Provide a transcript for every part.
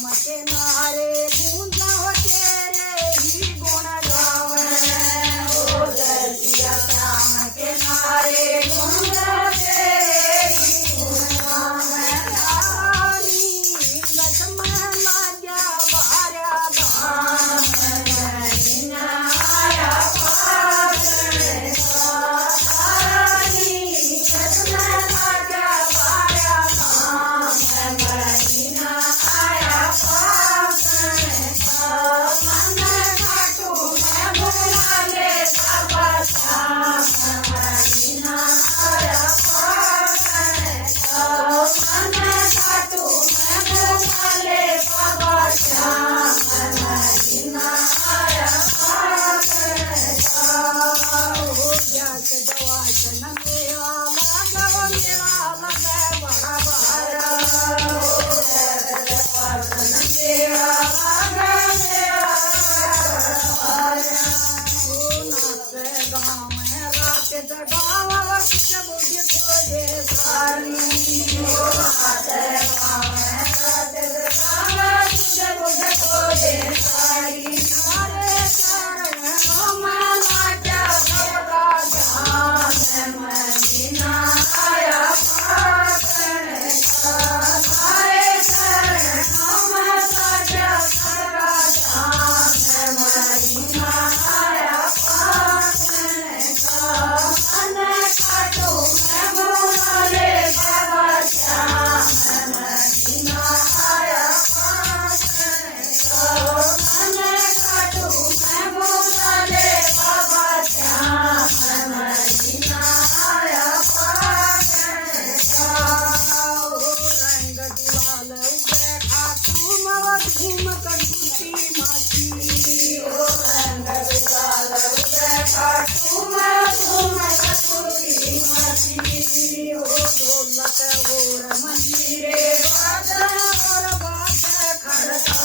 श्याम के नारे गूंजा तेरे ही गुण गावे ओ जय सिया श्याम के नारे गूंजा तेरे ही गुण गावे रानी लक्ष्मण लाजा बारा धाम महीना आया पागल रानी लक्ष्मण लाजा बारा धाम महीना आया पागल मन घाटू में बुला ले बाबा श्याम महीना आया पागल मन घाटू में बुला ले बाबा श्याम महीना आया पागल जस दवासन मेरा लगा मेरा लगा बड़ा भारा दवासन मेरा लगा मेरा भारा ओ नाच गाँव में रात जगावा जब खोजे सारी ओ नाच गाँव में रात जगावा जब खोजे सारी सारे चरण लाजा सबका ध्यान महीना आया पागल सारे चरण लाजा सबका ध्यान महीना आया पागल मन खाटू में बुला ले बाबा श्याम महीना आया पागल मन खाटू में बुला ले बाबा श्याम महीना आया पागल रंग गुलाल उड़े खाटू धूम कटूती माची ओ रंग गुलाल उड़े खाटू धूम कटूती माची ओ ढोलक और मंदिरे बाजा और बाजा खड़का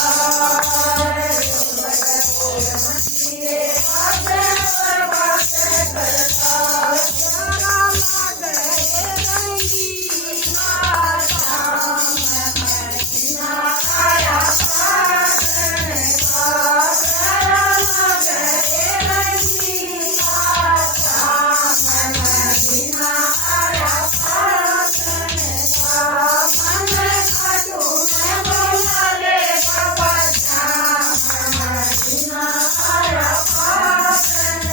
ढोलक और मंदिरे बाजा और बाजा खड़का प्यारा लागे रंगीला श्याम महीना आया पागल प्यारा लागे रंगीला श्याम महीना आया पागल मन खाटू में बुला ले बाबा श्याम महीना आया पागल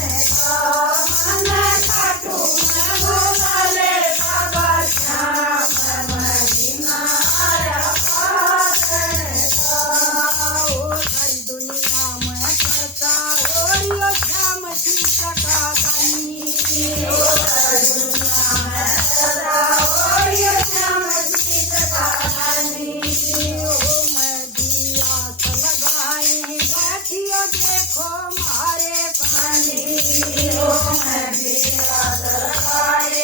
मन खाटू में बुला ले बाबा श्याम महीना आया पागल ओ सारी दुनिया में करता ओ श्याम सीता का गानी ओ सारी दुनिया में करता ओ श्याम सीता का गानी ओ मैं दिया लगाई बैठियो देखो मारे पानी ओ मैं दिया लगाई